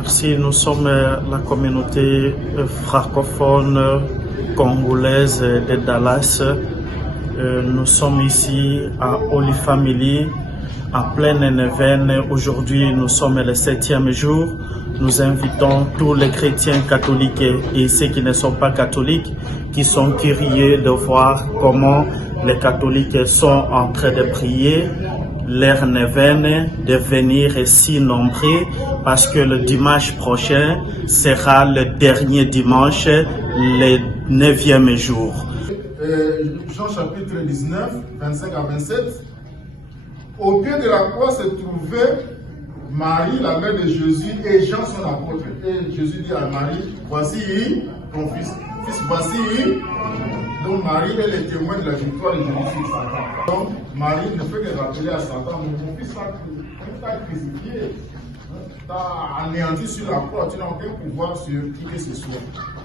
Merci, nous sommes la communauté francophone congolaise de Dallas. Nous sommes ici à Holy Family, en pleine neuvaine. Aujourd'hui, nous sommes le 7e jour. Nous invitons tous les chrétiens catholiques et ceux qui ne sont pas catholiques, qui sont curieux de voir comment les catholiques sont en train de prier leur neuvaine, de venir ici nombreux, parce que le dimanche prochain sera le dernier dimanche, le 9e jour. Jean chapitre 19, 25 à 27. Au pied de la croix se trouvait Marie, la mère de Jésus, et Jean son apôtre. Et Jésus dit à Marie, voici ton fils. Fils, voici. Donc Marie est le témoin de la victoire de Jésus sur Satan. Donc Marie ne fait que rappeler à Satan, mon fils t'a crucifié, t'a anéanti sur la croix, tu n'as aucun pouvoir sur qui que ce soit.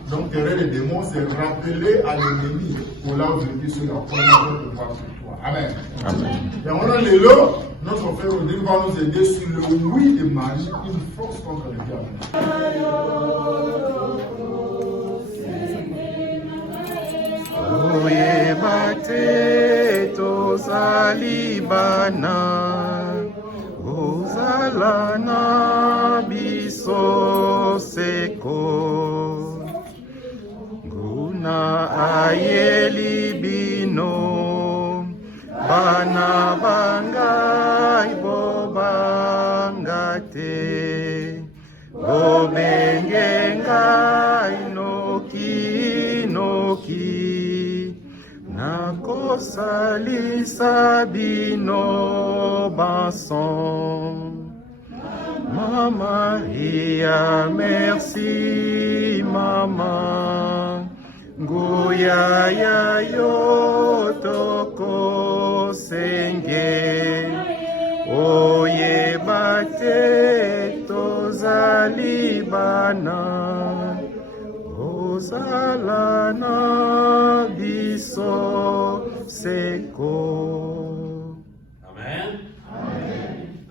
Donc terrer les démons, c'est rappeler à l'ennemi pour l'aujourd'hui sur la croix, notre pouvoir sur toi. Amen. Amen. Et on a le lot, notre frère Rodrigue va nous aider sur le oui de Marie, une force contre le diable. Oyebate tozali bana ozala na biso seko nguna ayeli bino bana bangai bobanga te bobenge ngai noki nakosalisa bino bason. Mama Maria, merci mama nguya ya yo toko senge oyebate tozali bana ozala na biso seko. Amen.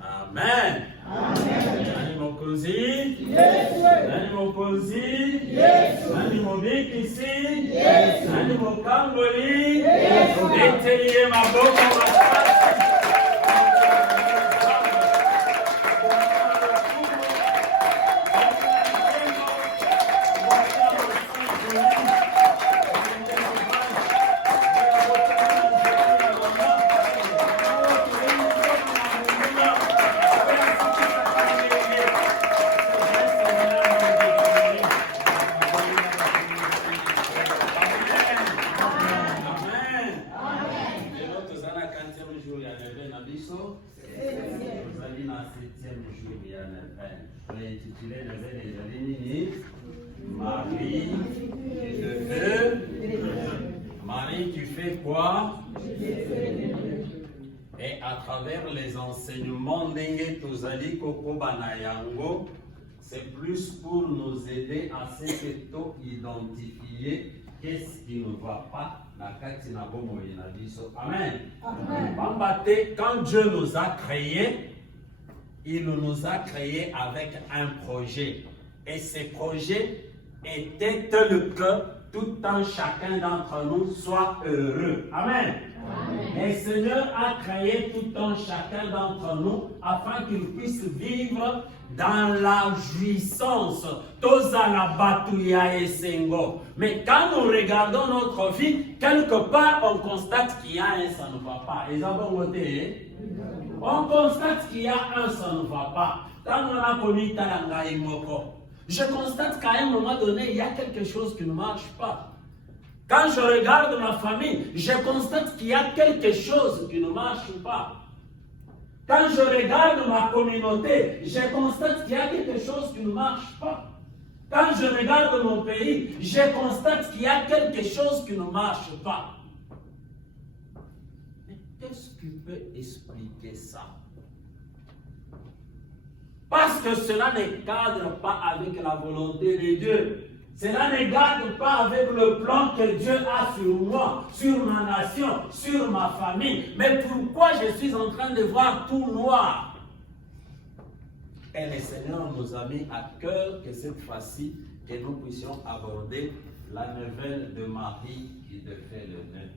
Amen. Nani mokozi? Nani mokozi? Nani mobikisi? Nani mokamboli? Eteliye maboko makasi. Marie, tu fais quoi? Et à travers les enseignements d'Enge Tozali Koko Banayango, c'est plus pour nous aider à ce que tu identifier qu'est-ce qui ne va pas. Amen. Quand Dieu nous a créés, il nous a créés avec un projet. Et ce projet était tel que tout un chacun d'entre nous soit heureux. Amen. Et le Seigneur a créé tout un chacun d'entre nous afin qu'il puisse vivre dans la jouissance. Mais quand nous regardons notre vie, quelque part on constate qu'il y a un ça ne va pas. On constate qu'il y a un ça ne va pas. Quand on a connu Talanga Moko, je constate qu'à un moment donné, il y a quelque chose qui ne marche pas. Quand je regarde ma famille, je constate qu'il y a quelque chose qui ne marche pas. Quand je regarde ma communauté, je constate qu'il y a quelque chose qui ne marche pas. Quand je regarde mon pays, je constate qu'il y a quelque chose qui ne marche pas. Mais qu'est-ce qui peut expliquer ça? Parce que cela ne cadre pas avec la volonté de Dieu. Cela ne cadre pas avec le plan que Dieu a sur moi, sur ma nation, sur ma famille. Mais pourquoi je suis en train de voir tout noir? Et le Seigneur nous a mis à cœur que cette fois-ci, que nous puissions aborder la nouvelle de Marie qui devait le nez.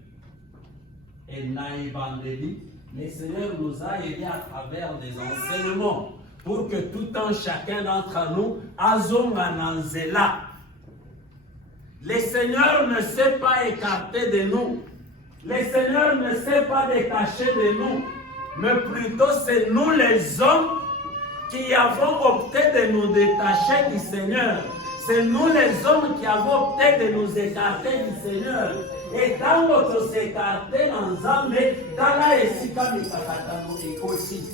Et Naïbandeli, le Seigneur nous a aidés à travers des enseignements pour que tout un chacun d'entre nous, Azongananzela, le Seigneur ne s'est pas écarté de nous. Le Seigneur ne s'est pas détaché de nous. Mais plutôt c'est nous les hommes qui avons opté de nous détacher du Seigneur. C'est nous les hommes qui avons opté de nous écarter du Seigneur. Et tant que s'écarter dans Zambé, Tala et Sika Mikakatano et aussi.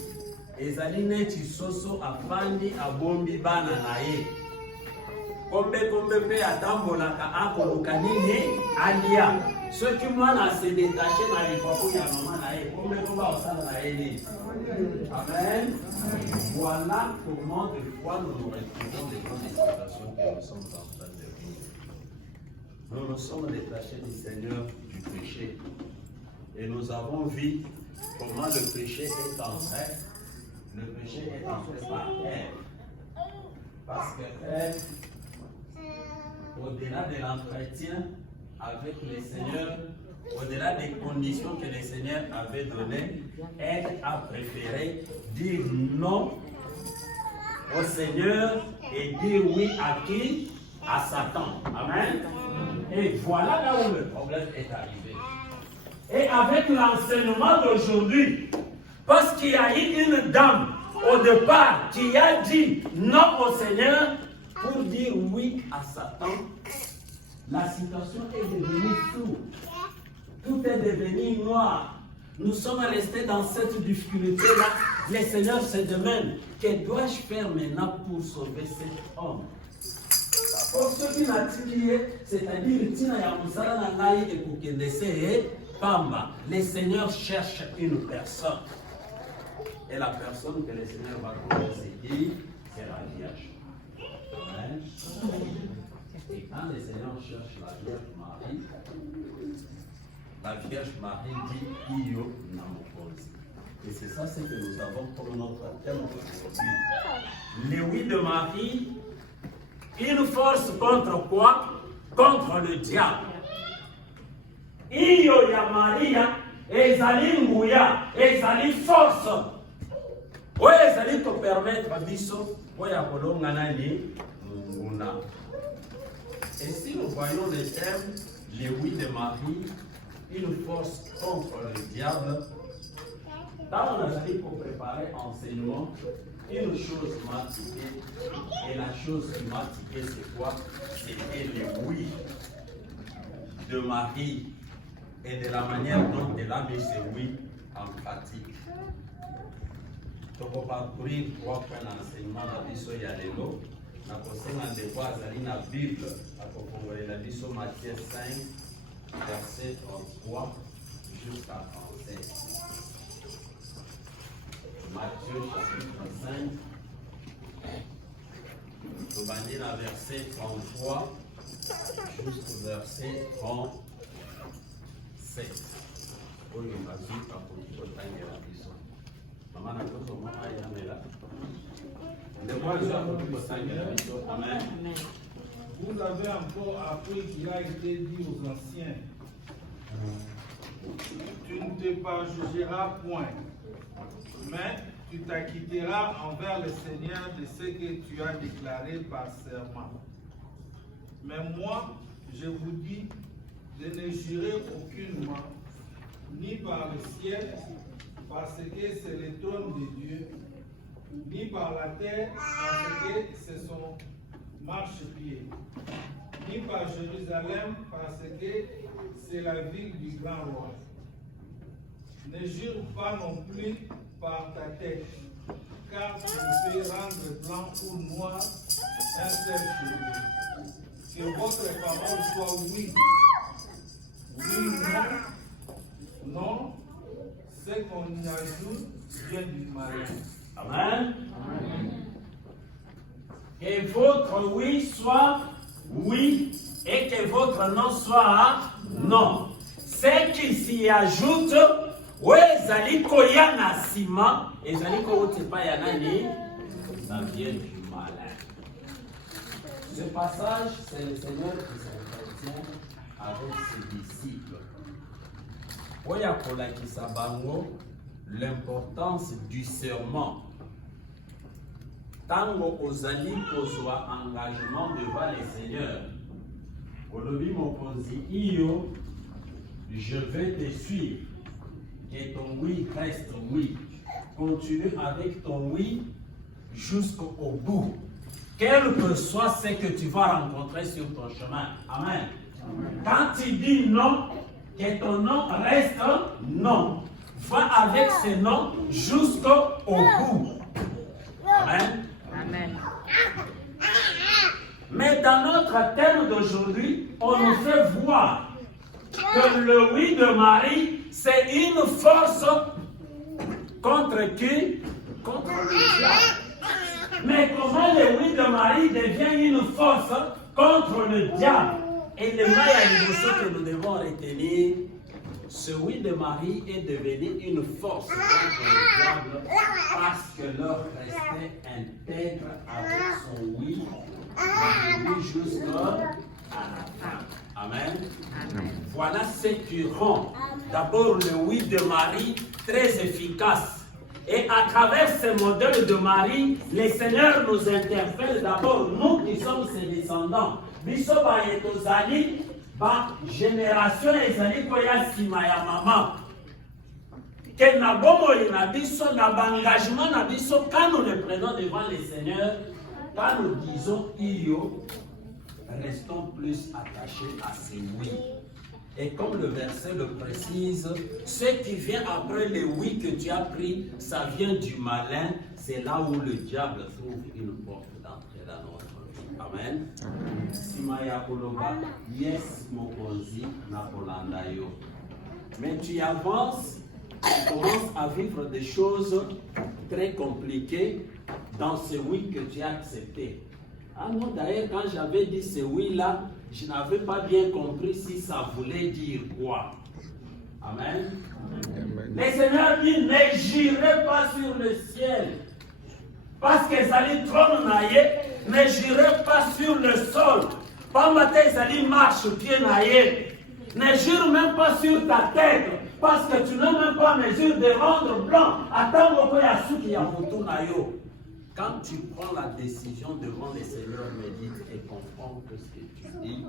Ezaline Chisoso afandi abombi bana nae. Kombe pe atambolaka akoluka nini alia. Ce qui m'a se détaché dans les propos de maman nae. Kombe osala nae. Amen. Voilà comment des fois nous nous retrouvons dans des situations que nous sommes en train de vivre. Nous nous sommes détachés du Seigneur du péché. Et nous avons vu comment le péché est entré. Le péché est entré par Ève. Parce que Ève, au-delà de l'entretien avec le Seigneur, au-delà des conditions que le Seigneur avait données, elle a préféré dire non au Seigneur et dire oui à qui? À Satan. Amen. Et voilà là où le problème est arrivé. Et avec l'enseignement d'aujourd'hui, parce qu'il y a eu une dame au départ qui a dit non au Seigneur pour dire oui à Satan, la situation est devenue floue. Tout est devenu noir. Nous sommes restés dans cette difficulté-là. Le Seigneur se demande, que dois-je faire maintenant pour sauver cet homme? Pour ceux qui n'ont pas c'est-à-dire, le Seigneur cherche une personne. Et la personne que le Seigneur va conseiller, c'est la Vierge. Amen. Et quand le Seigneur cherche la Vierge Marie, la Vierge Marie dit Io Namokosi. Et c'est ça ce que nous avons pour notre thème aujourd'hui. Le oui de Marie, une force contre quoi? Contre le diable. Io ya Maria, ezali nguya, ezali force. Oui, ezali te permettre biso, oya kolonga nani nguna. Et si nous voyons le thème, le oui de Marie, une force contre le diable, dans on a dit pour préparer enseignement, une chose m'a tiqué, et la chose qui m'a tiqué, c'est quoi? C'était le oui de Marie et de la manière dont elle a mis ce oui en pratique. Toko parcourir trois points d'enseignement na biso ya lelo, na kosenga ndeko azali na Bible, akokongolela biso Matthieu 5, verset 33 jusqu'à 37. Matthieu chapitre 5, Tobandi na verset 33 jusqu'au verset 37. Oyo bazui pakoki kotangela biso. Maman na koso mwa ayamela. Ndeko azui pakoki kotangela biso. Amen. Vous avez encore appris qu'il a été dit aux anciens, tu ne te parjugeras point, mais tu t'acquitteras envers le Seigneur de ce que tu as déclaré par serment. Mais moi, je vous dis de ne jurer aucunement, ni par le ciel, parce que c'est le trône de Dieu, ni par la terre, parce que c'est son marchepied, ni par Jérusalem, parce que c'est la ville du grand roi. Ne jure pas non plus par ta tête, car tu peux rendre blanc ou noir un seul cheveu. Que votre parole soit oui. Oui, non. Non, ce qu'on y ajoute vient du malin. Amen. Que votre oui soit oui et que votre non soit non. Ce qui s'y ajoute, oui, ezali koya na sima, ezali ko tepa ya nani? ça vient du malin. Ce passage, c'est le Seigneur qui s'entretient avec ses disciples. Oya kolakisa bango l'importance du serment. Tango ozali kozwa engagement devant le Seigneur. Olobi mokonzi iyo, je vais te suivre. Et ton oui reste oui. Continue avec ton oui jusqu'au bout. Quel que soit ce que tu vas rencontrer sur ton chemin. Amen. Quand tu dis non, que ton non reste non. Va avec ce non jusqu'au bout. Amen. Amen. Mais dans notre thème d'aujourd'hui, on nous fait voir que le oui de Marie, c'est une force contre qui? Contre le diable. Mais comment le oui de Marie devient une force contre le diable? Et le maillot que nous devons retenir, ce oui de Marie est devenu une force contre le diable parce que leur respect intègre avec son oui, jusqu'à la fin. Amen. Voilà ce qui rend d'abord le oui de Marie très efficace. Et à travers ce modèle de Marie, le Seigneur nous interpelle d'abord, nous qui sommes ses descendants. Biso ba etozali ba génération ezali koya sima ya mama. Que na bomo na biso na engagement na biso quand nous le prenons devant le Seigneur, quand nous disons iyo, restons plus attachés à ce oui. Et comme le verset le précise, ce qui vient après le oui que tu as pris, ça vient du malin. C'est là où le diable trouve une porte d'entrée dans notre vie. Amen. Simaya Koloba, yes, mokonzi, napolanda yo. Mais tu avances, tu commences à vivre des choses très compliquées dans ce oui que tu as accepté. Ah non, d'ailleurs, quand j'avais dit ce oui-là, je n'avais pas bien compris si ça voulait dire quoi. Amen. Le Seigneur dit, ne jurez pas sur le ciel. Parce que ça allait trop naïe, ne jurez pas sur le sol. Pas matin, ça allait marche pied naïe. Ne jure même pas sur ta tête. Parce que tu n'as même pas mesure de rendre blanc. Attends, mon père, qui a foutu naïo. Quand tu prends la décision devant le Seigneur, médite et comprends ce que tu dis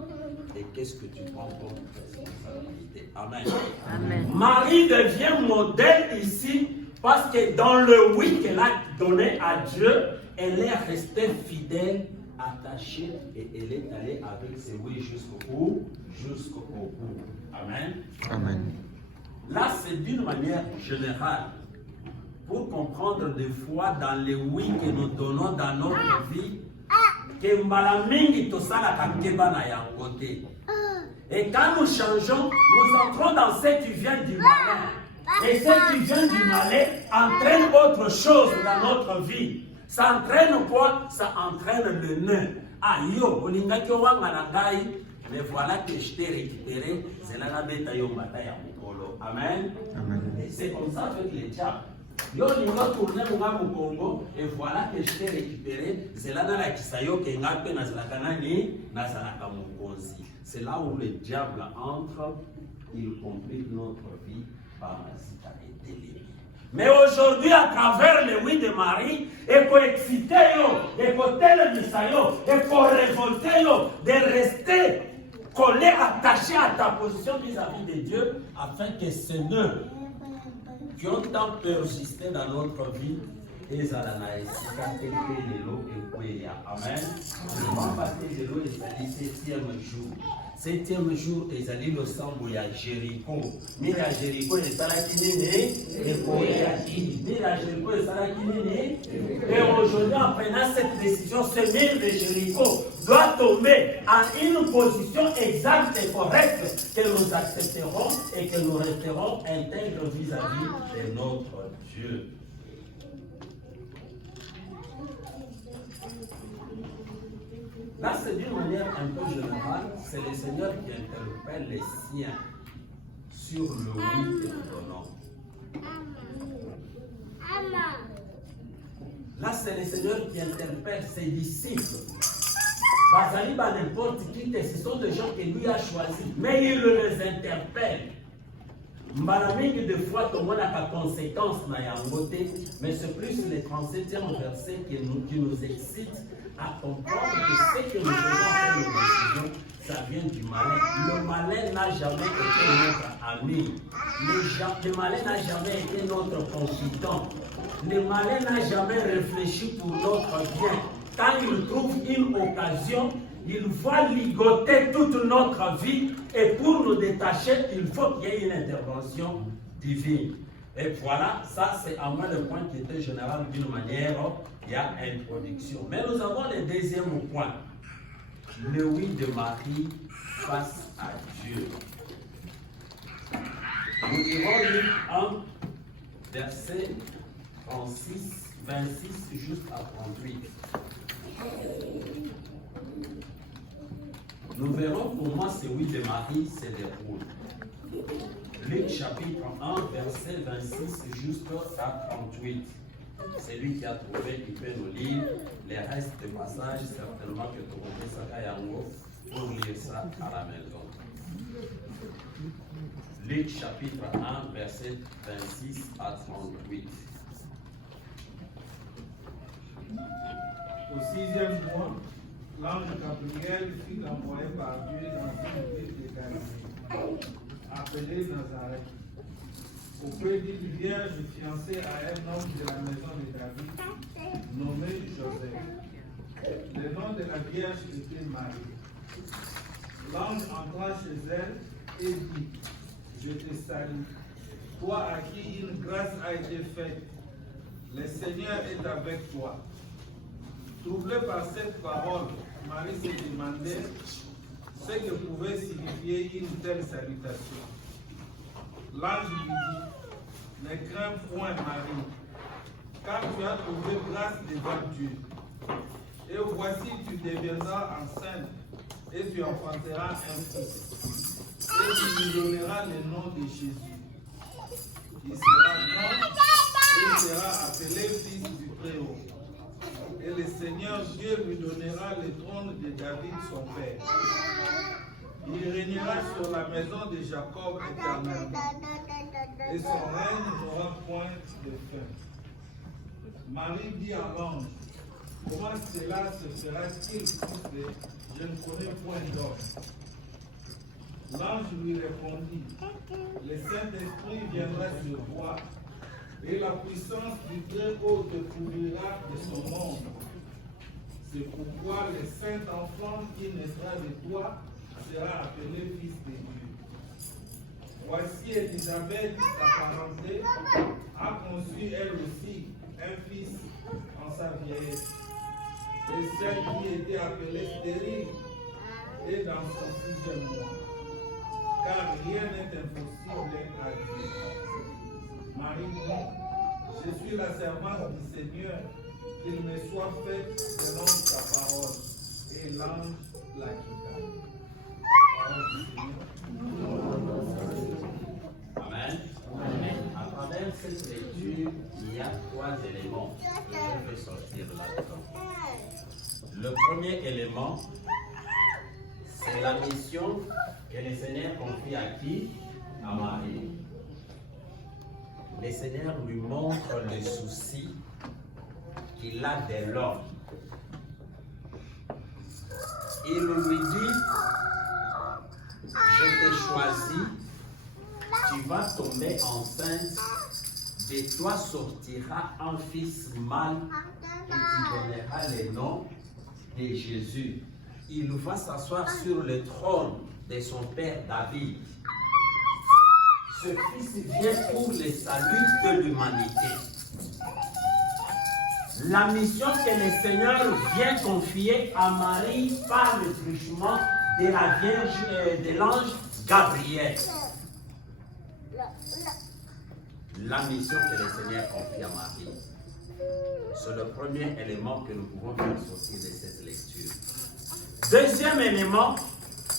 et qu'est-ce que tu prends comme responsabilité. Amen. Amen. Marie devient modèle ici parce que dans le oui qu'elle a donné à Dieu, elle est restée fidèle, attachée et elle est allée avec ses oui jusqu'au bout. Amen. Amen. Là, c'est d'une manière générale. Pour comprendre des fois dans les oui que nous donnons dans notre vie, que mbalamingi tosala kakeba na yangote. Et quand nous changeons, nous entrons dans ce qui vient du malin. Et ce qui vient du malin entraîne autre chose dans notre vie. Ça entraîne quoi? Ça entraîne le nœud. Ah yo, olingaki wanga na ngai, mais voilà que je t'ai récupéré, c'est là la bête yo mbata ya mukolo. Amen. Amen. Et c'est comme ça avec les diables. Yo ni va tourner au Congo et voilà que je t'ai récupéré. C'est là dans la kisayo que ngape na zalaka nani na zalaka mukonzi. C'est là où le diable entre, il complique notre vie par la citadelle. Mais aujourd'hui, à travers le oui de Marie, et pour exciter yo, et pour téléviser yo, et pour révolter yo, de rester collé, attaché à ta position vis-à-vis de Dieu, afin que ce nœud qui ont tant persisté dans notre vie, et à la esika quelque de l'eau et quoi. Amen. On va passer de l'eau et ça dit 7e jour. 7e jour, ils allaient le sambo ya Jéricho. Mais à Jéricho, ils allaient qui et quoi mais à Jéricho, ils allaient qui et aujourd'hui, en prenant cette décision, ce mur de Jéricho doit tomber en une position exacte et correcte que nous accepterons et que nous resterons intègres vis-à-vis de notre Dieu. Là, c'est d'une manière un peu générale, c'est le Seigneur qui interpelle les siens sur le oui que nous donnons. Là, c'est le Seigneur qui interpelle ses disciples. Bazali, n'importe qui, ce sont des gens que lui a choisis, mais il les interpelle. Mbalaming, des fois, tout le monde a pas conséquence, mais c'est plus le 37e verset qui nous excite à comprendre que ce que nous faisons après nos décisions, ça vient du malin. Le malin n'a jamais été notre ami. Le malin n'a jamais été notre confident. Le malin n'a jamais réfléchi pour notre bien. Quand il trouve une occasion, il va ligoter toute notre vie et pour nous détacher, il faut qu'il y ait une intervention divine. Et voilà, ça c'est à moi le point qui était général d'une manière, il y a introduction. Mais nous avons le deuxième point. Le oui de Marie face à Dieu. Nous irons lire un verset 26 jusqu'à 38. Nous verrons comment ce oui de Marie se déroule. Luc chapitre 1, verset 26 jusqu'à 38. C'est lui qui a trouvé, qui peut nous lire les restes des passages, certainement que tu vas ça pour lire ça à la maison. Luc chapitre 1, verset 26 à 38. Au 6e mois, l'ange Gabriel fut envoyé par Dieu dans une ville de Galilée, appelée Nazareth, auprès d'une vierge fiancée à un homme de la maison de David, nommé Joseph. Le nom de la vierge était Marie. L'ange entra chez elle et dit, je te salue, toi à qui une grâce a été faite. Le Seigneur est avec toi. Troublée par cette parole, Marie se demandait ce que pouvait signifier une telle salutation. L'ange lui dit, ne crains point Marie, car tu as trouvé grâce devant Dieu. Et voici, tu deviendras enceinte, et tu enfanteras un fils. Et tu lui donneras le nom de Jésus. Il sera grand, et il sera appelé fils du Très-Haut. Et le Seigneur Dieu lui donnera le trône de David son père. Il régnera sur la maison de Jacob éternellement. Et son règne n'aura point de fin. Marie dit à l'ange, comment cela se fera-t-il puisque je ne connais point d'homme? L'ange lui répondit, le Saint-Esprit viendra sur toi, et la puissance du Très-Haut te couvrira de son ombre. C'est pourquoi le Saint-Enfant qui naîtra de toi sera appelé Fils de Dieu. Voici Élisabeth, ta parenté, a conçu elle aussi un fils en sa vieillesse. Et celle qui était appelée stérile est dans son 6e mois. Car rien n'est impossible à Dieu. Marie dit, je suis la servante du Seigneur, qu'il me soit fait selon sa parole. Et l'ange la quitta. Amen. À travers cette lecture, il y a 3 éléments que je vais sortir là-dedans. Le premier élément, c'est la mission que le Seigneur confie à qui? À Marie. Le Seigneur lui montre le souci qu'il a de l'homme. Il lui dit, je t'ai choisi, tu vas tomber enceinte, de toi sortira un fils mâle et tu donneras le nom de Jésus. Il va s'asseoir sur le trône de son père David. Ce fils vient pour le salut de l'humanité. La mission que le Seigneur vient confier à Marie par le truchement de la Vierge de l'ange Gabriel. La mission que le Seigneur confie à Marie. C'est le premier élément que nous pouvons faire sortir de cette lecture. Deuxième élément,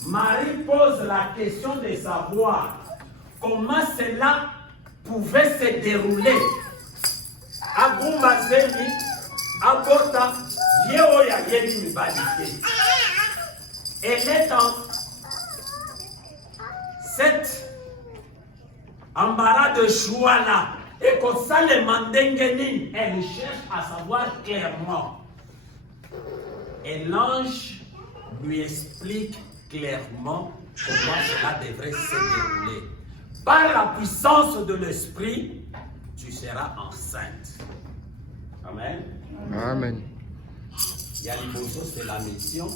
Marie pose la question de savoir comment cela pouvait se dérouler. Agumbazeli, abota yeo ya yeli mibalité. Elle est dans cette embarras de choix là. Et comme ça, les mandinguenines, elle cherche à savoir clairement. Et l'ange lui explique clairement comment cela devrait se dérouler. Par la puissance de l'esprit, tu seras enceinte. Amen. Amen. Yaliboso, c'est la mission.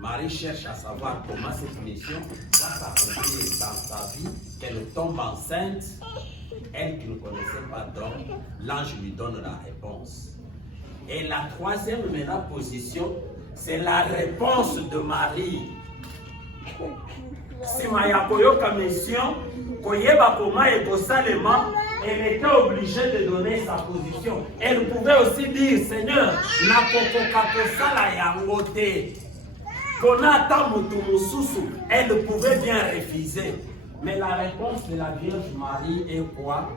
Marie cherche à savoir comment cette mission va s'accomplir dans sa vie, qu'elle tombe enceinte. Elle qui ne connaissait pas d'homme, l'ange lui donne la réponse. Et la troisième position, c'est la réponse de Marie. Si Maya Koyoka mission, Koyeba Koma et Kosalema, elle était obligée de donner sa position. Elle pouvait aussi dire, Seigneur, na kokoka kosala yangote. Konata mutumususu, elle pouvait bien refuser. Mais la réponse de la Vierge Marie est quoi?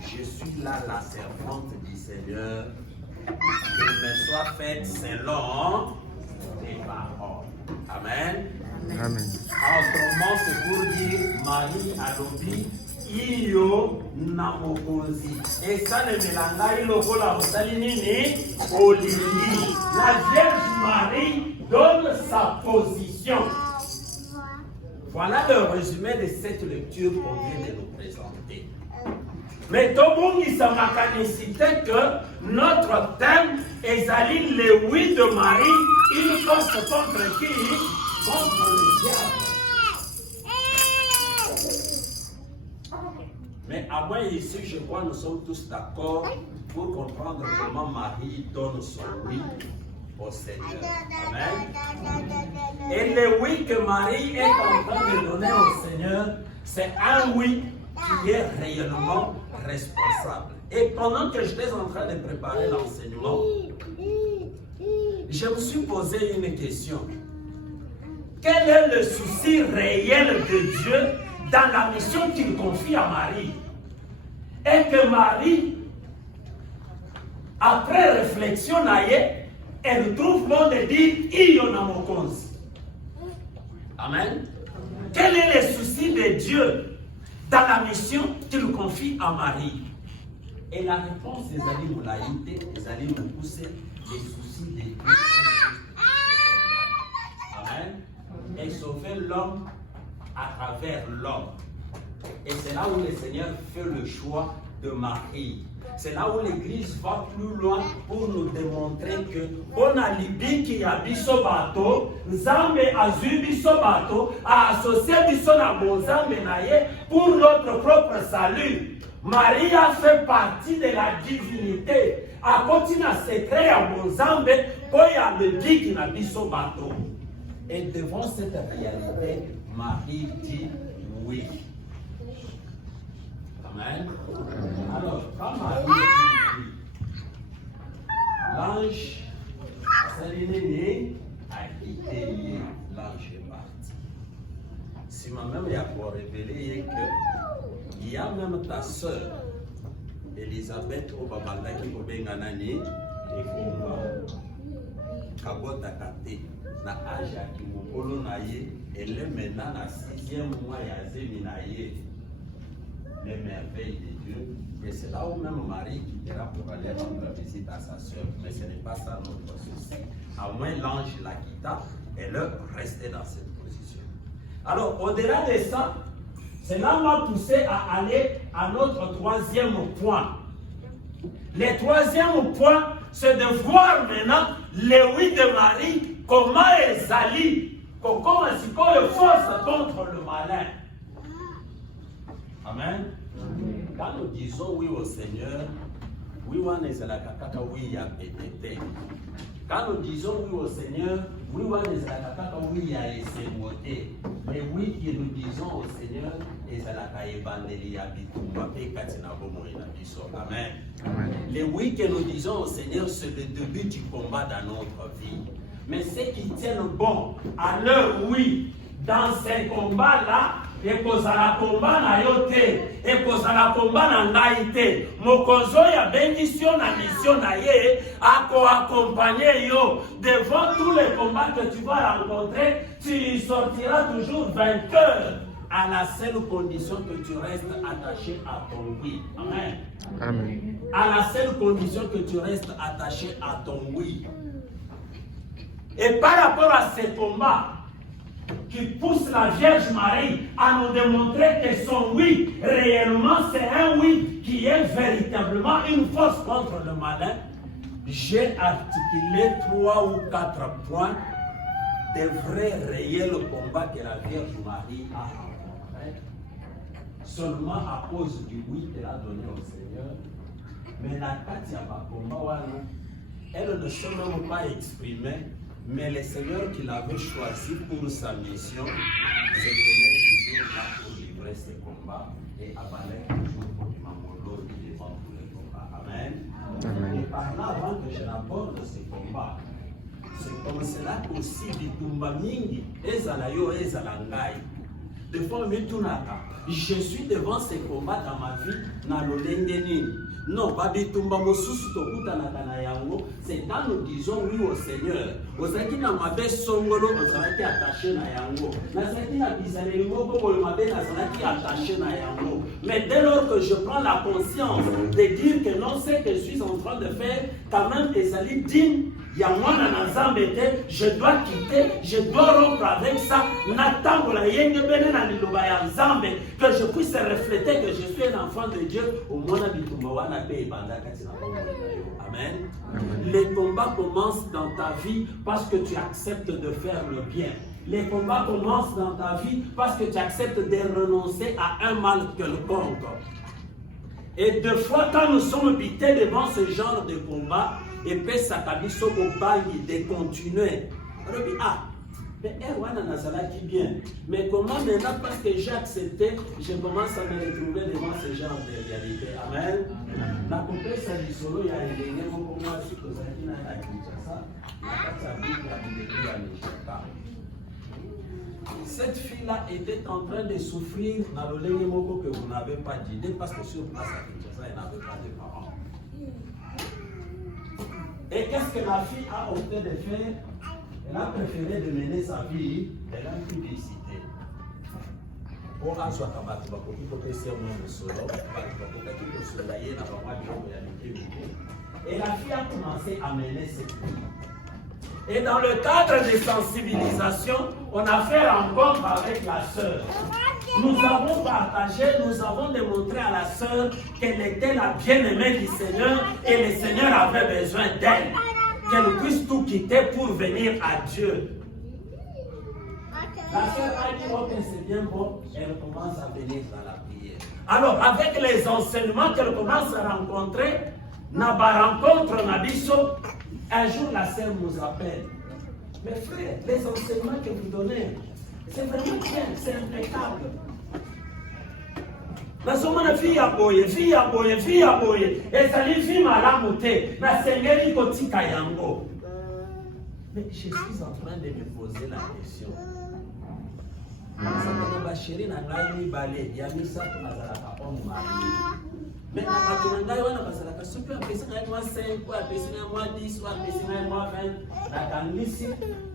Je suis là, la servante du Seigneur. Qu'il me soit faite selon tes paroles. Amen. Amen. Autrement, c'est pour dire Marie alobi iyo namokonzi. Et ça ne melanga iloko la osalinini olili. La Vierge Marie donne sa position. Voilà le résumé de cette lecture qu'on vient de nous présenter. Mais Tobungi sa mécanicité que notre thème est le oui de Marie, une force contre qui? Contre le diable. Mais à moi ici, je crois que nous sommes tous d'accord pour comprendre comment Marie donne son oui au Seigneur. Amen. Et le oui que Marie est en train de donner au Seigneur, c'est un oui qui est réellement responsable. Et pendant que j'étais en train de préparer l'enseignement, je me suis posé une question. Quel est le souci réel de Dieu dans la mission qu'il confie à Marie? Et que Marie, après réflexion, elle trouve bon de dire il y en a mon cause. Amen. Quel est le souci de Dieu dans la mission qu'il confie à Marie? Et la réponse des alliés moulaïté, des alliés pousser les soucis de Dieu. Amen. Et sauver l'homme à travers l'homme. Et c'est là où le Seigneur fait le choix de Marie. C'est là où l'Église va plus loin pour nous démontrer que on a libi qui a biso bato, Nzambe a zu biso bato, a associé biso na Nzambe naye pour notre propre salut. Marie a fait partie de la divinité. A continué à se créer à Nzambe pour y a le dit qui a biso bato. Et devant cette réalité, Marie dit oui. Amen. Alors, quand Marie dit oui, l'ange, a quitté l'ange est parti. Si ma-même a pour révéler qu'il y a même ta sœur, Elisabeth Obabanda qui est Benganani, et Fumba, Kabota Kate, na âge à Kimokolo Naye, elle est maintenant à 6e mois à Zéminaye. Les merveilles de Dieu, et c'est là où même Marie quittera pour aller rendre visite à sa soeur. Mais ce n'est pas ça notre souci. À moins l'ange la quitta, elle restait dans cette position. Alors, au-delà de ça, cela m'a poussé à aller à notre troisième point. Le troisième point, c'est de voir maintenant le oui de Marie, comment elle s'allie, comment elle force contre le malin. Amen. Quand nous disons oui au Seigneur, oui, on est la kaka, oui, à PTT. Quand nous disons oui au Seigneur, oui, on est la kaka, oui, à SMOT. Mais oui, que nous disons au Seigneur, et c'est la kaébandeli à Bitumba, et Katinabo Moïnabiso. Amen. Les oui que nous disons au Seigneur, c'est le début du combat dans notre vie. Mais ceux qui tiennent bon à leur oui, dans ces combats-là, ekozala komba na yo te, ekozala komba na ngai te. Mokonzo ya bénédiction na mission na ye accompagner yo devant tous les combats que tu vas rencontrer, tu sortiras toujours vainqueur à la seule condition que tu restes attaché à ton oui. Amen. Amen. À la seule condition que tu restes attaché à ton oui. Et par rapport à ces combats qui poussent la Vierge Marie à nous démontrer que son oui, réellement, c'est un oui qui est véritablement une force contre le malin, j'ai articulé 3 ou 4 points des vrais, réels combats que la Vierge Marie a rencontrés. Seulement à cause du oui qu'elle a donné au Seigneur. Mais la Katia Bakomba, elle ne s'est même pas exprimée. Mais le Seigneur qui l'avait choisi pour sa mission se tenait toujours là pour livrer ses combats et avalait toujours pour du mamolo devant tous les combats. Amen. Amen. Et par là, avant que je n'aborde ces combats, c'est comme cela aussi bitumba mingi ezala yo ezala ngai. Des fois, je suis devant ces combats dans ma vie, na lolenge nini. Non, babitumba mosusu tokutanaka na yango, c'est quand nous disons oui au Seigneur. Ozaki na mabe songolo, ozalaki attaché na yango. Nazaki na bizaleli moko boye mabe nazalaki attaché na yango. Mais dès lors que je prends la conscience de dire que non, ce que je suis en train de faire, quand même ezali digne, ya mwana na nzambe te, je dois quitter, je dois rompre avec ça, natangola yenge bene na liloba ya nzambe, que je puisse refléter que je suis un enfant de Dieu, au mona bitumba wana pe ebanda kati na bongo na yo. Amen. Les combats commencent dans ta vie parce que tu acceptes de faire le bien. Les combats commencent dans ta vie parce que tu acceptes de renoncer à un mal quelconque. Et deux fois, quand nous sommes bités devant ce genre de combat, et puis ça t'a dit sur mon bail de continuer. On dit, ah, mais Erwan Nazala qui bien. Mais comment maintenant, parce que j'ai accepté, je commence à me retrouver devant ce genre de réalité. Amen. La compagnie, ça dit solo, il y a un délai, pour moi, je suis que ça dit, il y a cette fille-là était en train de souffrir dans le lenge moko que vous n'avez pas d'idée parce que sur place à Kinshasa, elle n'avait pas de parents. Et qu'est-ce que la fille a opté de faire? Elle a préféré de mener sa vie de la publicité. Pour en soit abattu, il faut que c'est un solo, et la fille a commencé à mener cette vie. Et dans le cadre de sensibilisation, on a fait rencontre avec la sœur. Nous avons partagé, nous avons démontré à la sœur qu'elle était la bien-aimée du Seigneur et le Seigneur avait besoin d'elle. Qu'elle puisse tout quitter pour venir à Dieu. La sœur a dit, ok, c'est bien bon, elle commence à venir dans la prière. Alors, avec les enseignements qu'elle commence à rencontrer, Naba rencontre Nabiso, un jour la sœur nous appelle. Mes frères, les enseignements que vous donnez, c'est vraiment bien, c'est impeccable. Nasomana fille à boye, et ça lui fait malamu te, na sengeli kotika yango. Mais je suis en train de me poser la question. Nasakana bashiri na ngai ni bale, ya misa tunazalaka on mari. Mais na batu na ngai wana bazalaka super apesi ngai moi 5, ou apesi ngai moi 10, ou apesi ngai moi 20. Na kanisi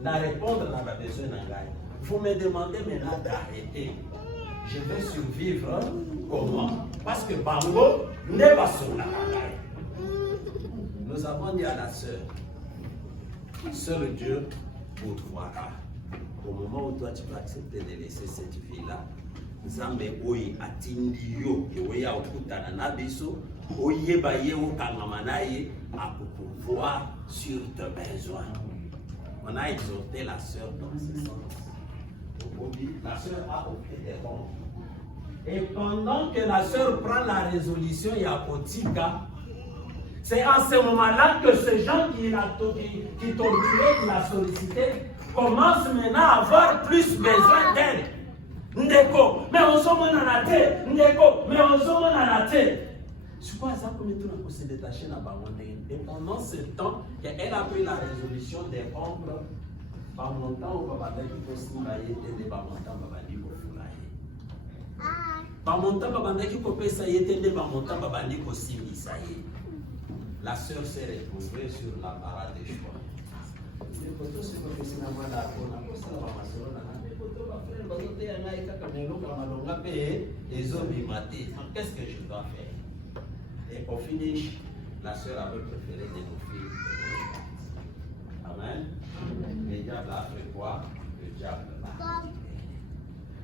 na répondre na ba besoin na ngai. Vous me demandez maintenant d'arrêter. Je vais survivre comment? Parce que Bango n'est pas sur la bagaille. Nous avons dit à la sœur, seul Dieu pourvoira. Au moment où toi tu vas accepter de laisser cette vie-là, Nzambe oyi atindi yo yoya okutana na biso oyeba ye okangama na ye à pourvoir sur tes besoins. On a exhorté la sœur dans ce sens. La sœur a opté de rompre. Et pendant que la sœur prend la résolution Yapotika, c'est à ce moment-là que ces gens qui torturaient, qui la sollicitaient, commencent maintenant à avoir plus besoin d'aide. Ndeko, mais on s'en va dans la tête. Ndeko, mais on s'en va dans la tête. Je crois que ça comme tout le monde s'est détaché dans la. Et pendant ce temps, elle a pris la résolution de rompre. Par mon temps, on va battre le poste et de par mon temps, on va dire au foulaye. Bamonta babandaki kopesa yete nde bamonta babandi kosimbisa ye. La sœur s'est retrouvée sur la parade des choix. Qu'est-ce que je dois faire? Et au finish, la sœur avait préféré des filles. Amen. Le diable a fait quoi? Le diable l'a.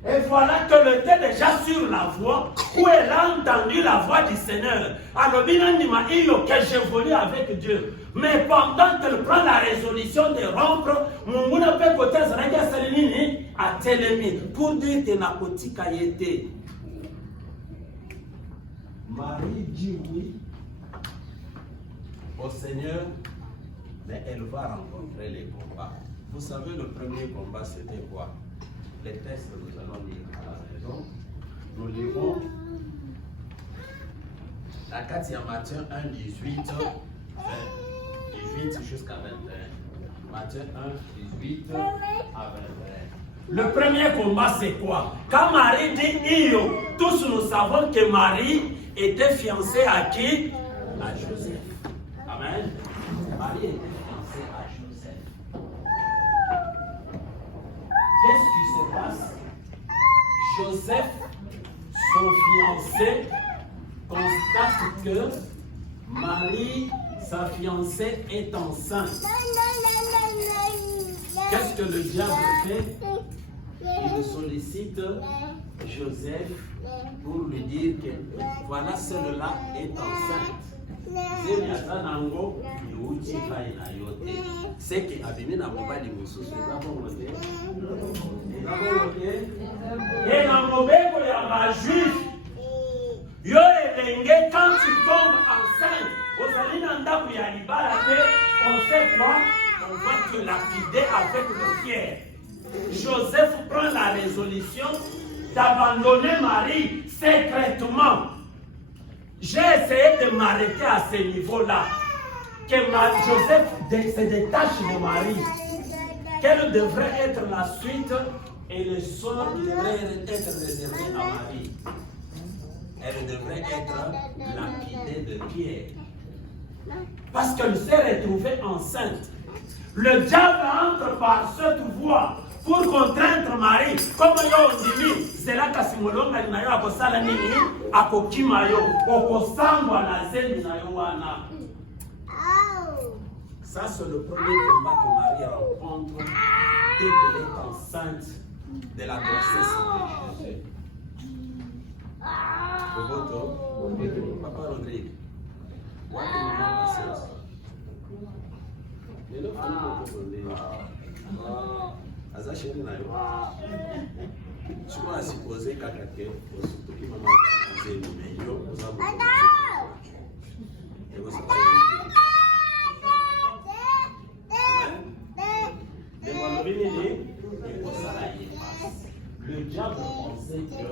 Et voilà que elle était déjà sur la voie où elle a entendu la voix du Seigneur. Alors, bien sûr, que j'évolue avec Dieu. Mais pendant qu'elle prend la résolution de rompre, mon peut côté à Télémi pour dire que n'a pas été. Marie dit oui au Seigneur, mais elle va rencontrer les combats. Vous savez, le premier combat, c'était quoi? Les textes que nous allons lire à la maison. Nous lirons la 4e Matthieu 1, 18, 18 jusqu'à 21. Matthieu 1, 18 à 21. Le premier combat, c'est quoi? Quand Marie dit Io, tous nous savons que Marie était fiancée à qui? À Joseph. Amen. Marie était fiancée à Joseph. Qu'est-ce qui se passe? Joseph, son fiancé, constate que Marie, sa fiancée, est enceinte. Qu'est-ce que le diable fait? Il sollicite Joseph pour lui dire que voilà, celle-là est enceinte. C'est que abimi na mobali mususu ezabongote et na mobeko ya bajuif yo elenge quand tu tombes enceinte ozali na ndako ya libala te on fait quoi? On va te lapider avec le pierre. Joseph prend la résolution d'abandonner Marie secrètement. J'ai essayé de m'arrêter à ce niveau-là. Que Joseph se détache de Marie. Quelle devrait être la suite et le sort qui devrait être réservé à Marie. Elle devrait être lapidée de pierre. Parce qu'elle s'est retrouvée enceinte. Le diable entre par cette voie pour contraindre Marie. Comme yo dit, c'est là que Simolonga na yo akosala nini akokima yo okosangwa na zeli na yo wana. Ça c'est le premier combat que Marie rencontre dès qu'elle est enceinte de la grossesse de Jésus. Papa Rodrigue. Azasheni na yo. Chukua asipose kakake osutuki mama zenu meyo ozabu. Ego sa. Le diable pensait que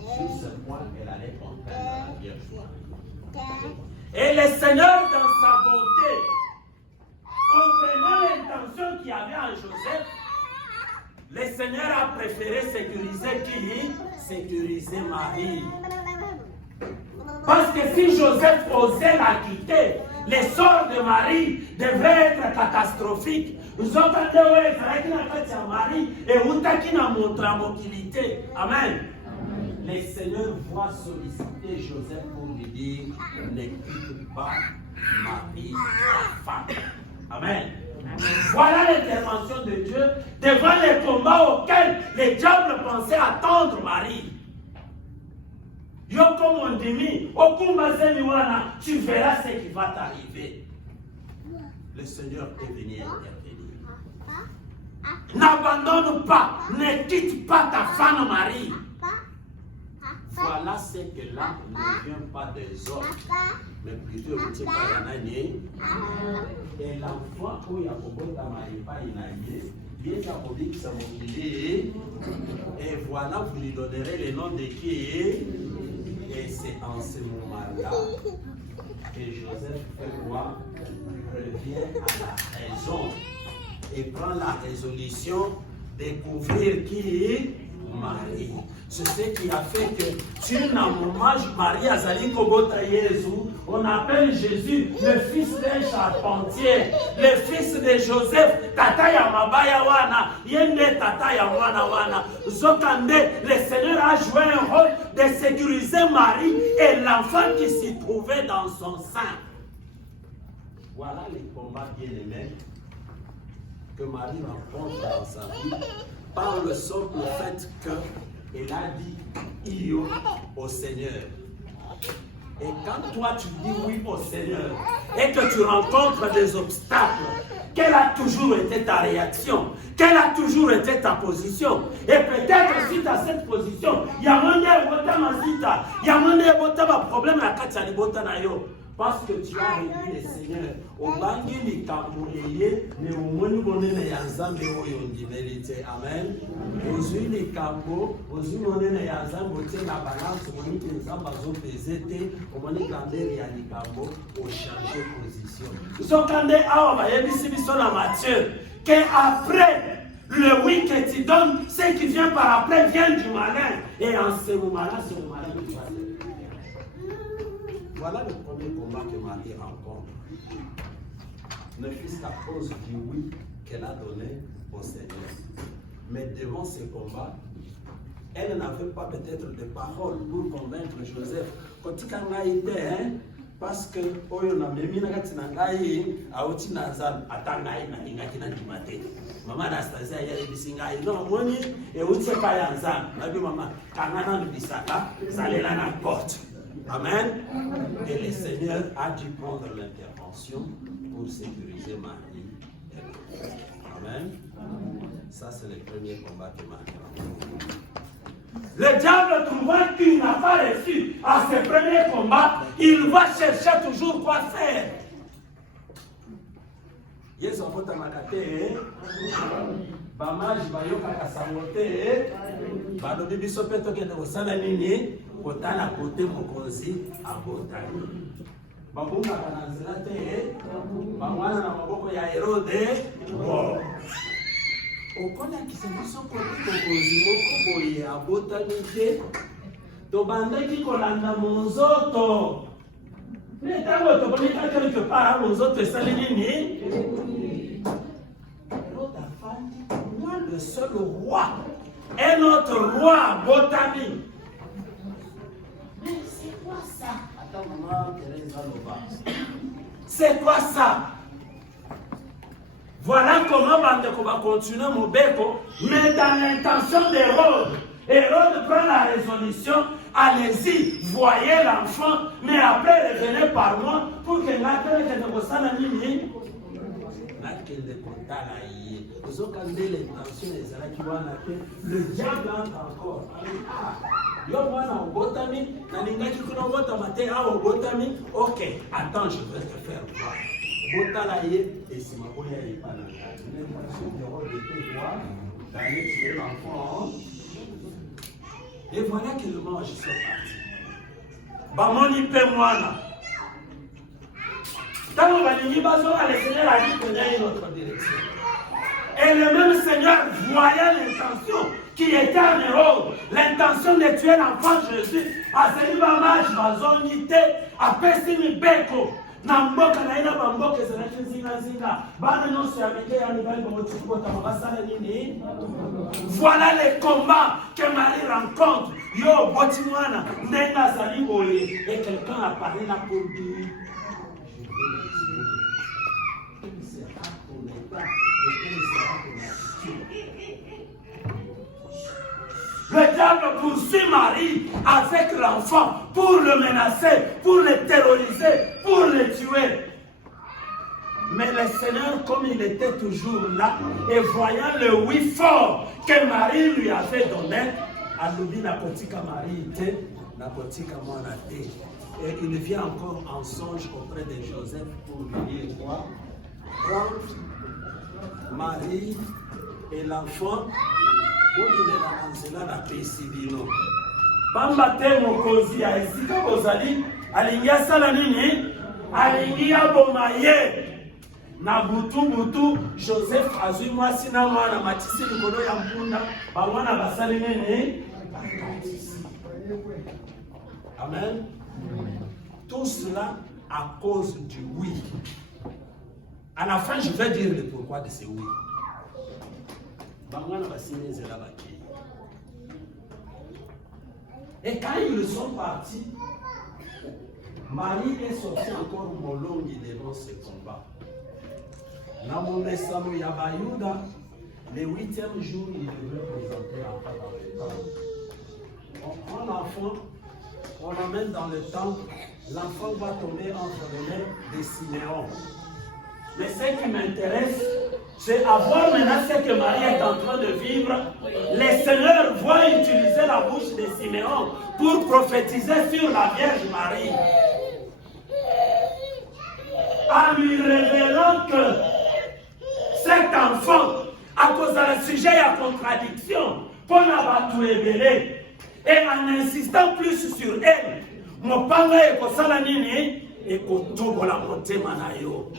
sur ce point elle allait comprendre la Vierge. Et le Seigneur dans sa bonté, comprenant l'intention qu'il y avait en Joseph, le Seigneur a préféré sécuriser qui? Sécuriser Marie. Parce que si Joseph osait la quitter, les sorts de Marie devraient être catastrophiques. Nous avons Marie et Outaki n'a montré la mobilité. Amen. Le Seigneur va solliciter Joseph pour lui dire ne quitte pas Marie, ta femme. Amen. Voilà l'intervention de Dieu devant les combats auxquels les diables pensaient attendre Marie. Yo comme on dit, tu verras ce qui va t'arriver. Le Seigneur est venu intervenir. N'abandonne pas, ne quitte pas ta femme Marie. Voilà ce que là ne vient pas des hommes, mais plutôt le Payanani. Et l'enfant où il y a beaucoup de Marie, et voilà, vous lui donnerez le nom de qui. Et c'est en ce moment-là que Joseph fait quoi? Revient à la raison et prend la résolution de couvrir qui? Marie. C'est ce qui a fait que tu n'as Marie Azali Kobota Yezu, on appelle Jésus le fils d'un charpentier, le fils de Joseph, tata ya mabaya wana, yende tata ya mwana wana. Zokande, le Seigneur a joué un rôle de sécuriser Marie et l'enfant qui s'y trouvait dans son sein. Voilà les combats bien-aimés que Marie rencontre dans sa vie par le simple fait qu'elle a dit Io au Seigneur. Et quand toi tu dis oui au Seigneur et que tu rencontres des obstacles, quelle a toujours été ta réaction? Quelle a toujours été ta position? Et peut-être suite à cette position, il y a un problème à Katsalibotanayo. Parce que tu as réduit les seigneurs au bangi ni kamboyé mais au moins nous connaissons les ensemble de vérité. Amen. Aujourd'hui les kambo, aujourd'hui on est les ensemble de la balance, on est les ensemble pesés, on est grandeur et les kambo au changer position. So quand des awa y a des sibisons à Matthieu qu'après le oui que tu donnes, ce qui vient par après vient du malin et en ce moment-là c'est le malin qui va. Voilà le premier combat que Marie rencontre. Ne fût-ce qu'à cause du oui qu'elle a donné au Seigneur. Mais devant ce combat, elle n'avait pas peut-être de paroles pour convaincre Joseph. Quand il a été, parce que oyo na memi na kati na ngai auti na zam atangai na ingaki na dimate. Mama Anastasia ya bisinga ino moni e uti pa ya nzam. Nabi mama kangana na bisaka zalela na porte. Amen. Et le Seigneur a dû prendre l'intervention pour sécuriser Marie. Amen. Ça, c'est le premier combat que Marie a rencontré. Le diable, trouvant qu'il n'a pas réussi à ce premier combat, il va chercher toujours quoi faire. Yesu apota makate, bamaji bayoka kasangote, balobi biso pe tokende kosala nini? Kotala kote mokonzi abotani. Babunga na nzela te, bangwana na maboko ya Herode. Okona kisembiso kote mokonzi moko boye abotani te, tobandaki kolanda monzoto. Mais tango tokonika quelque part monzoto esali nini? Herode afandi, moi le seul roi, et notre roi abotani. Mais c'est quoi ça? Attends, maman, c'est quoi ça? Voilà comment Bandeko va continuer mon béco, mais dans l'intention d'Hérode. Hérode prend la résolution, allez-y, voyez l'enfant, mais après revenez par moi pour que l'atelier de Bosana Nini. Le diable entre encore. Ok, attends, je vais te faire voir. Et voilà que le mange sont partis. Bamoni Pemwana. Quand on va dire, le Seigneur a dit qu'on a une autre direction. Et le même Seigneur voyait l'intention qui était en Hérode, l'intention de tuer l'enfant Jésus. A Seigneur Maj, Bazonite, a Pessimi Beko. Namboka na ina bamboka zinacho zinga bana non se habité à niveau de Motikota Mabasala Nini. Voilà les combats que Marie rencontre. Yo Botimwana, Nenga Zaliboye, et quelqu'un a parlé là pour dire. Le diable poursuit Marie avec l'enfant pour le menacer, pour le terroriser, pour le tuer. Mais le Seigneur, comme il était toujours là, et voyant le oui fort que Marie lui avait donné, a l'oublié la petite Marie était, la petite Moanaté. Et il vient encore en songe auprès de Joseph pour lui dire quoi? Prendre Marie et l'enfant. Pamba te mokozi ya esika bozali alingia sala nini? Alingia bomaye. na butu Joseph azui mwasi na mwana matisi likolo ya mpunda bamwana basali nini. Amen. Tout cela à cause du oui. À la fin, je vais dire le pourquoi de ce oui. Et quand ils sont partis, Marie est sortie encore molongue devant ce combat. Dans mon estamou Yabayuda, le 8e jour, il devait présenter l'enfant dans le temple. On prend l'enfant, on l'emmène dans le temple, l'enfant va tomber entre les mains de Siméon. Mais ce qui m'intéresse, c'est avoir maintenant ce que Marie est en train de vivre. Le Seigneur va utiliser la bouche de Siméon pour prophétiser sur la Vierge Marie. En lui révélant que cet enfant, à cause de sujet à contradiction, pour n'avoir tout révélé, et en insistant plus sur elle, mon panga est comme ça la nini, et comme tout la montée manayo.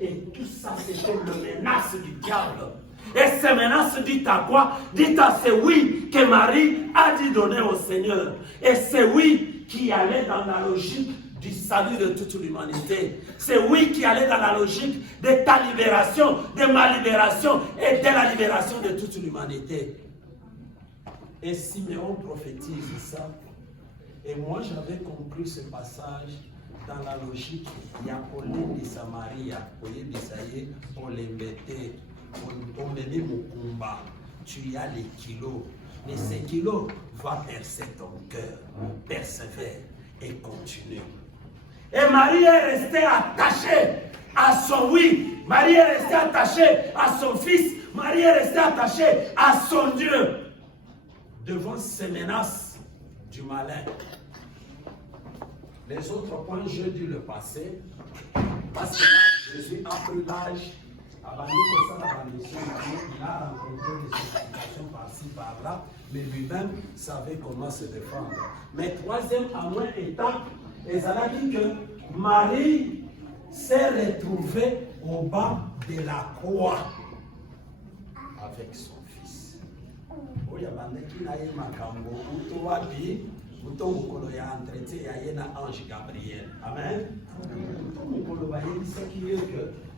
Et tout ça, c'était le menace du diable. Et ces menaces dit à quoi? Dit à ce oui que Marie a dit donner au Seigneur. Et c'est oui qui allait dans la logique du salut de toute l'humanité. C'est oui qui allait dans la logique de ta libération, de ma libération et de la libération de toute l'humanité. Et Siméon prophétise ça. Et moi, j'avais compris ce passage dans la logique. Il y a Pauline de Samaria, Pauline de Saïe, on l'embêtait, on menait mon combat. Tu as les kilos. Mais ces kilos vont percer ton cœur. Persévère et continue. Et Marie est restée attachée à son oui. Marie est restée attachée à son fils. Marie est restée attachée à son Dieu. Devant ces menaces du malin. Les autres points, j'ai dû le passer. Parce que là, Jésus a pris l'âge. Il a rencontré des situations par-ci, par-là. Mais lui-même savait comment se défendre. Mais troisième à moins étape, ils ont dit que Marie s'est retrouvée au bas de la croix avec son fils. Il y a ange Gabriel. Amen.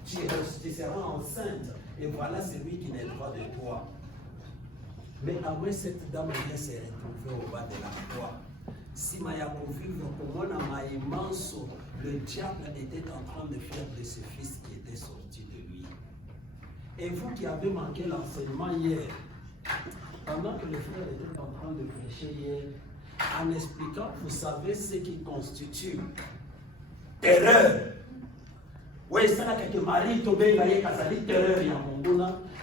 Tu seras enceinte et voilà celui qui naîtra de toi. Mais après cette dame elle s'est retrouvée au bas de la croix. Si Maya vivre pour moi immense, le diable était en train de faire de ce fils qui était sorti de lui. Et vous qui avez manqué l'enseignement hier, pendant que le frère était en train de prêcher hier, en expliquant, vous savez ce qui constitue terreur. Oui, c'est là que Marie tombait dans les terreur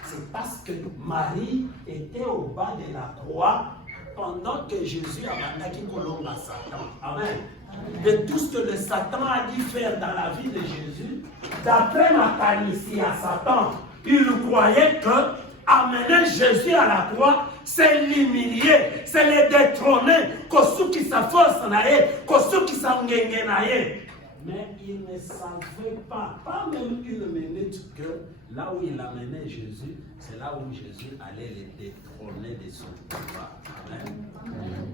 c'est parce que Marie était au bas de la croix pendant que Jésus a mandé à Satan. Amen. De tout ce que le Satan a dit faire dans la vie de Jésus, d'après Matthieu à Satan, il croyait que amener Jésus à la croix, c'est l'humilier, c'est le détrôner, qui s'afforce naïe, qui s'engenge naïe. Mais il ne savait pas même une minute, que là où il amenait Jésus, c'est là où Jésus allait le détrôner de son pouvoir. Amen.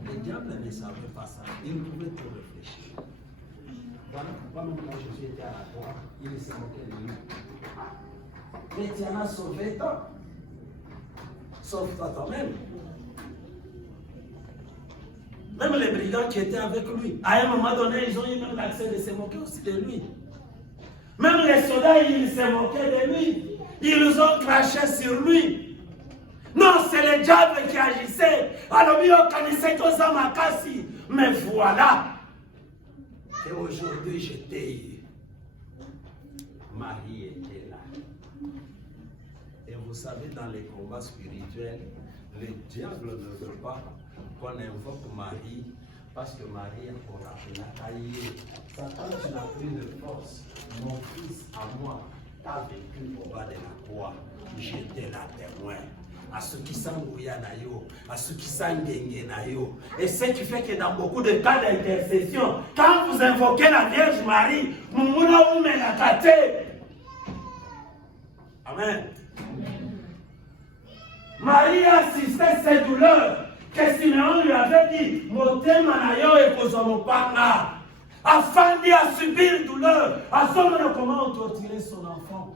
Le diable ne savait pas ça. Il pouvait tout réfléchir. Voilà pourquoi même quand Jésus était à la croix, il se moquait de lui. Mais tu en as sauvé toi. Sauve-toi toi-même. Même les brigands qui étaient avec lui, à un moment donné, ils ont eu même l'accès de se moquer aussi de lui. Même les soldats, ils se moquaient de lui. Ils ont craché sur lui. Non, c'est le diable qui agissait. Alors, il connaissait que ça m'a cassé. Mais voilà. Et aujourd'hui, j'étais eu. Marie était là. Et vous savez, dans les combats spirituels, le diable ne veut pas qu'on invoque Marie, parce que Marie est pour la taille. Satan, tu n'as plus de force. Mon fils à moi, t'as vécu au bas de la croix. J'étais là témoin. À ceux qui s'engouillent naïo, à ceux qui s'engouillent naïo. Et ce qui fait que dans beaucoup de cas d'intercession, quand vous invoquez la Vierge Marie, Amen. Marie assistait ses douleurs que Simeon lui avait dit, motema na yo ekozomopanga. Afin d'y subir douleur, à ce moment comment torturer son enfant.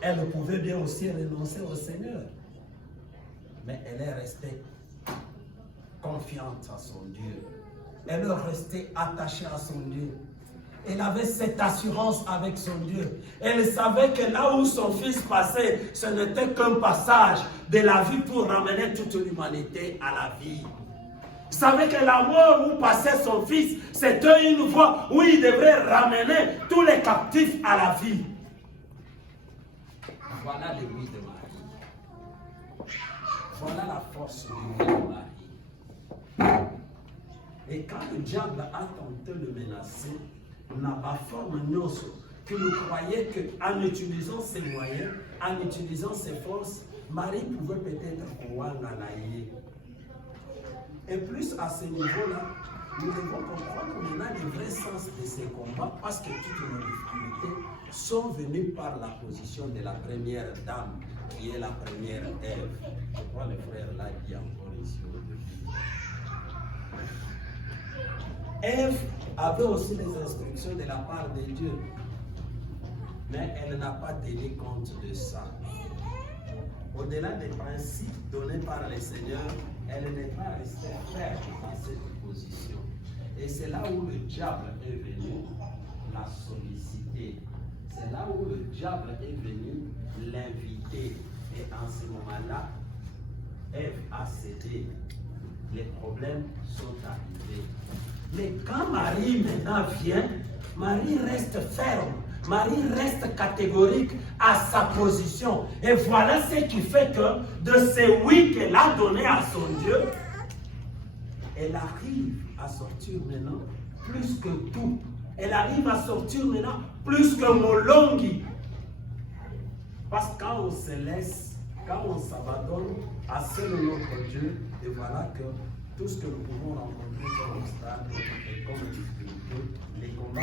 Elle pouvait bien aussi renoncer au Seigneur. Mais elle est restée confiante à son Dieu. Elle est restée attachée à son Dieu. Elle avait cette assurance avec son Dieu. Elle savait que là où son fils passait, ce n'était qu'un passage de la vie pour ramener toute l'humanité à la vie. Elle savait que l'amour où passait son fils, c'était une voie où il devrait ramener tous les captifs à la vie. Voilà le oui de Marie. Voilà la force du oui de Marie. Et quand le diable a tenté de menacer, n'a pas forme nyonso, que nous croyait qu'en utilisant ses moyens, en utilisant ses forces, Marie pouvait peut-être pouvoir l'anaïer. Et plus à ce niveau-là, nous devons comprendre maintenant le vrai sens de ces combats parce que toutes nos difficultés sont venues par la position de la première dame, qui est la première Ève. Je crois le frère l'a dit encore ici au début. Ève avait aussi des instructions de la part de Dieu, mais elle n'a pas tenu compte de ça. Au-delà des principes donnés par le Seigneur, elle n'est pas restée ferme dans cette position. Et c'est là où le diable est venu la solliciter. C'est là où le diable est venu l'inviter. Et en ce moment-là, Ève a cédé. Les problèmes sont arrivés. Mais quand Marie maintenant vient, Marie reste ferme. Marie reste catégorique à sa position. Et voilà ce qui fait que de ces oui qu'elle a donné à son Dieu, elle arrive à sortir maintenant plus que tout. Elle arrive à sortir maintenant plus que Molongi. Parce que quand on se laisse, quand on s'abandonne à seul notre Dieu, et voilà que tout ce que nous pouvons rencontrer comme obstacle et comme difficulté, les combats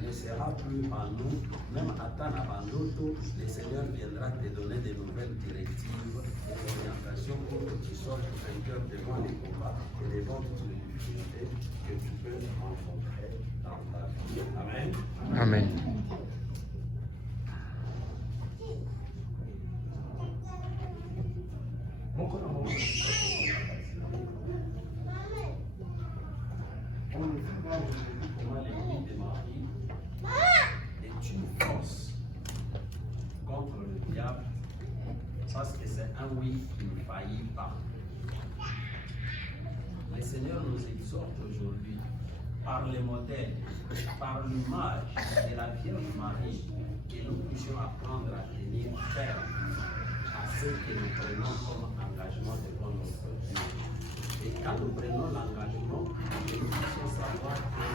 ne sera plus en nous, même à Tanabandoto, le Seigneur viendra te donner de nouvelles directives et orientations pour que tu sortes vainqueur devant les combats et devant toutes les difficultés que tu peux rencontrer dans ta vie. Amen. Amen. On ne peut pas aujourd'hui comment les oui de Marie est une force contre le diable parce que c'est un oui qui ne faillit pas. Le Seigneur nous exhorte aujourd'hui par les modèles, par l'image de la Vierge Marie, que nous puissions apprendre à tenir ferme à ce que nous prenons comme engagement devant notre Dieu. Et quand nous prenons l'engagement, nous puissions savoir que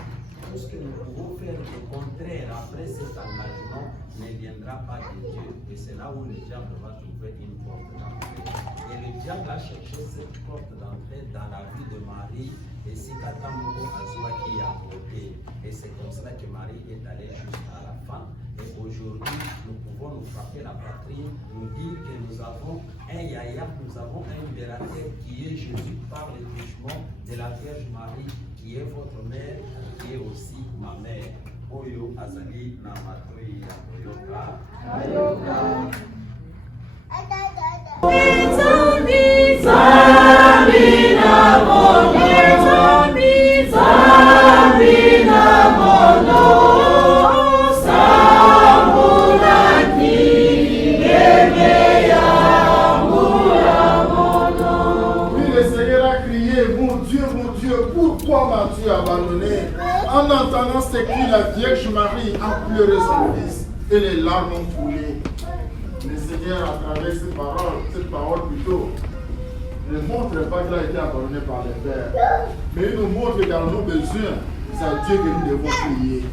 tout ce que nous pouvons faire de contraire après cet engagement ne viendra pas de Dieu. Et c'est là où le diable va trouver une porte d'entrée. Et le diable a cherché cette porte d'entrée dans la vie de Marie. Et si Katamogo Azua qui a voté. Et c'est comme cela que Marie est allée jusqu'à la fin. Et aujourd'hui, nous pouvons nous frapper la poitrine, nous dire que nous avons un Yaya, nous avons un libérateur qui est Jésus par le jugement de la Vierge Marie, qui est votre mère, qui est aussi ma mère. Oyo Azali Namatoi Yakoyoka. Ayoka. En entendant ces cris, la Vierge Marie a pleuré son fils et les larmes ont coulé. Le Seigneur, à travers cette parole plutôt, ne montre pas qu'il a été abandonné par les pères, mais il nous montre que dans nos besoins, c'est à Dieu que nous devons prier.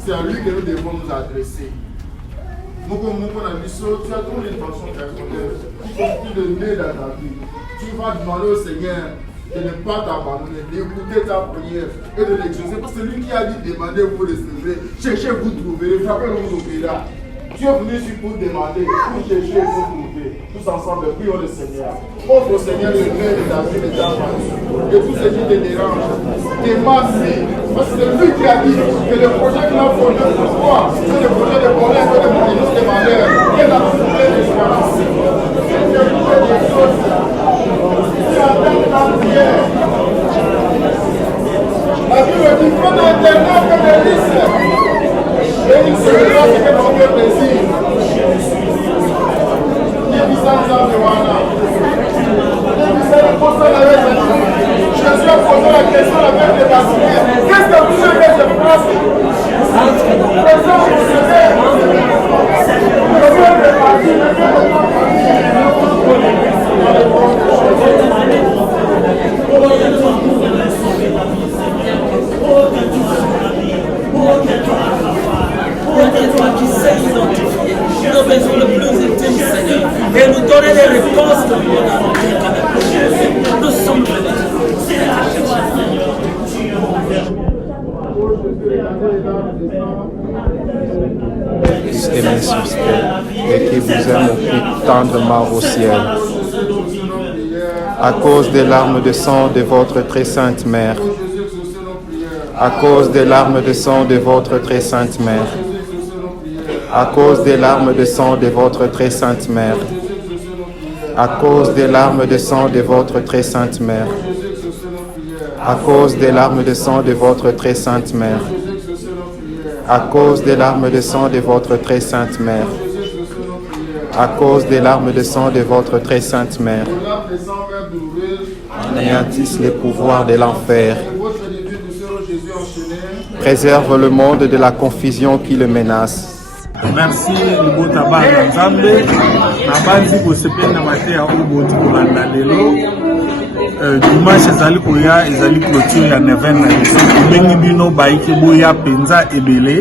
C'est à lui que nous devons nous adresser. Tu as ton intention personnelle, y compris le nez dans ta vie. Tu vas demander au Seigneur de ne pas t'abandonner, d'écouter ta prière et de l'exaucer. Parce que celui qui a dit demandez, vous recevrez, cherchez, vous trouverez, frappez, vous ouvrira. Tu es venu ici pour demander, pour chercher et pour trouver. Tous ensemble, prions le Seigneur. Offre au Seigneur le Père de David et d'Abraham. Et tout ce qui te dérange, dépasse. Parce que c'est lui qui a dit que le projet qu'il a fondé pour toi, c'est le projet de bonheur, de bonheur, de malheur. Et la trouvé l'espérance. Et tu as trouvé des choses. Tu attends ta prière. La Bible dit que l'éternel que des listes. Et il se verra ce que ton cœur désire. Jésus a posé la question à la mère de Basilia. Qu'est-ce que vous voulez que je fasse? Présent au Seigneur. Le cœur de Basilia, le cœur de ta famille. C'est toi qui sais identifier nos besoins les plus intimes, Seigneur, et nous donner les réponses que nous avons. Nous sommes aimé sur terre et qui vous aime au plus tendrement au ciel. À cause des larmes de sang de votre très sainte mère, à cause des larmes de sang de votre très sainte mère, à cause des larmes de sang de votre très sainte mère, à cause des larmes de sang de votre très sainte mère, à cause des larmes de sang de votre très sainte mère, à cause des larmes de sang de votre très sainte mère, à cause des larmes de sang de votre très sainte mère, anéantisse les pouvoirs de l'enfer, préserve le monde de la confusion qui le menace. Merci libota bana nzambe na banzi kosepela mateya oboti kolanda lelo dimanche ezali koya ezali clôture ya 9 na bengi bino baike boya penza ebele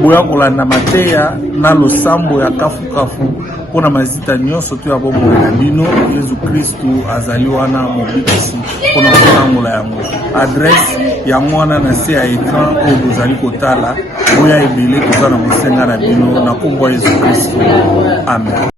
boya kolanda mateya na losambo ya kafu mpona mazita nyonso to ya bomoi na bino. Yesu Kristu azali wana mobikisi mpona kotangola yango. Adresse yango wana na se ya ekran oyo bozali kotala boya ebele toza na kosenga na bino na kombo ya Yesu Kristu. Amen.